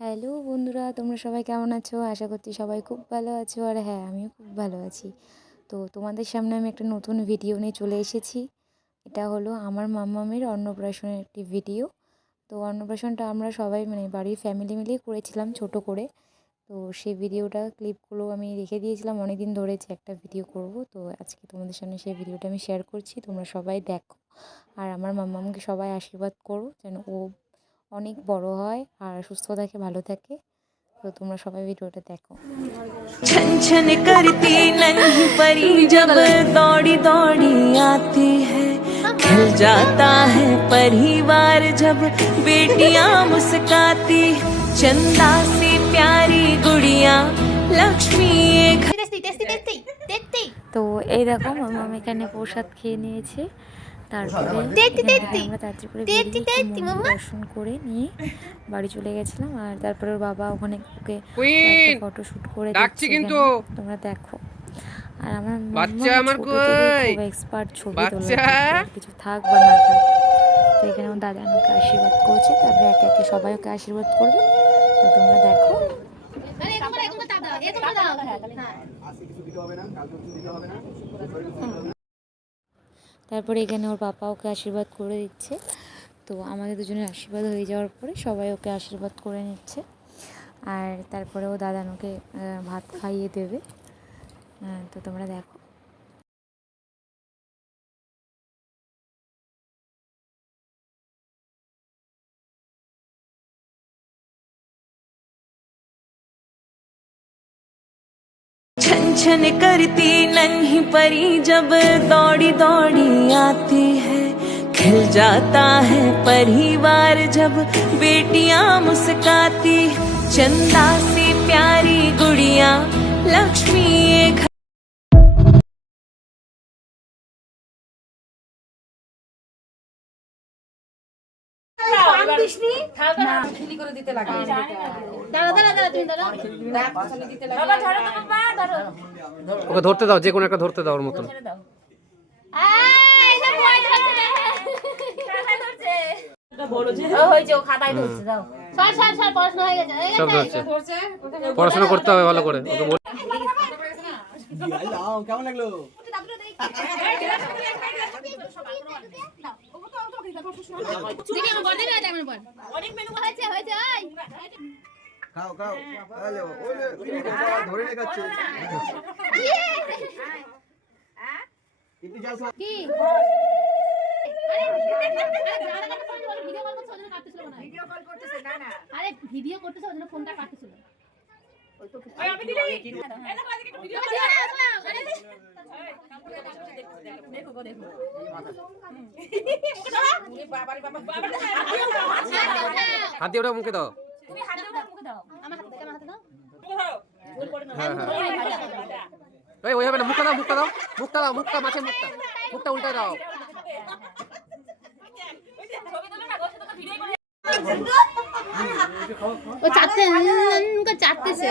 Hello বন্ধুরা, তোমরা সবাই কেমন আছো? আশা করছি সবাই খুব ভালো আছো। আর হ্যাঁ, আমিও খুব ভালো আছি। তো তোমাদের সামনে আমি একটা নতুন ভিডিও নিয়ে চলে এসেছি। এটা হলো আমার মাম্মামের অন্নপ্রাশনের একটি ভিডিও। তো অন্নপ্রাশনটা আমরা সবাই বাড়ির ফ্যামিলি মিলেই করেছিলাম ছোট করে। তো সেই ভিডিওটা ক্লিপগুলো আমি রেখে দিয়েছিলাম অনেক দিন ধরে যে একটা ভিডিও করব। তো আজকে তোমাদের সামনে সেই ভিডিওটা আমি শেয়ার করছি, তোমরা সবাই দেখো। আর আমার মাম্মামকে সবাই আশীর্বাদ করো যেন ও অনেক বড় হয় আর সুস্থ থাকে, ভালো থাকে। তো তোমরা সবাই ভিডিওটা দেখো। छन छन करती नन्ही परी जब दौड़ी दौड़ी आती है, खिल जाता है परिवार जब बेटियां मुस्काती, चंदा सी प्यारी गुड़िया लक्ष्मी एक। তো এই দেখো মাম্মাম এখানে প্রসাদ খেয়ে নিয়েছে। তারপরে আমরা তাড়াতাড়ি করে দর্শন করে নিয়ে বাড়ি চলে গেছিলাম। আর তারপরে ওর বাবা ওখানে ওকে ফটোশ্যুট করে দিচ্ছে, কিন্তু তোমরা দেখো। আর আমার মাম্মা ছোট থেকে খুব এক্সপার্ট ছবি তোলার, কিছু থাক বা না থাক। তো এখানে আমার দাদা আমাকে আশীর্বাদ করছে, তারপরে একে একে সবাই ওকে আশীর্বাদ করবে। তো তোমরা দেখো। তারপরে এখানে ওর বাবা ওকে আশীর্বাদ করে দিচ্ছে। তো আমাদের দুজনের আশীর্বাদ হয়ে যাওয়ার পরে সবাই ওকে আশীর্বাদ করে নিচ্ছে। আর তারপরে ও দাদানুকে ভাত খাইয়ে দেবে। তো তোমরা দেখো। छन छन करती नन्ही परी जब दौड़ी दौड़ी आती है, खिल जाता है परिवार जब बेटियां मुस्काती, चंदा सी प्यारी गुड़िया लक्ष्मी एक। ওকে ধরতে দাও, যে কোনো একটা ধরতে দাও ওর মতন। সব ধরছে, পড়াশোনা করতে হবে ভালো করে। ওকে বল। কেমন লাগলো? খাও খাও, ধরে রেখাচ্ছে ভিডিও করতেছে, ওই জন্য ফোনটা কাটতেছিল। হাত দিয়ে ওটা মুখে দাও। এই ওই হবে না, মুখটা দাও, মুখটা দাও, মুখটা দাও, মুখটা মাছের মুখটা, মুখটা উল্টে দাও। ও চাটতেছে।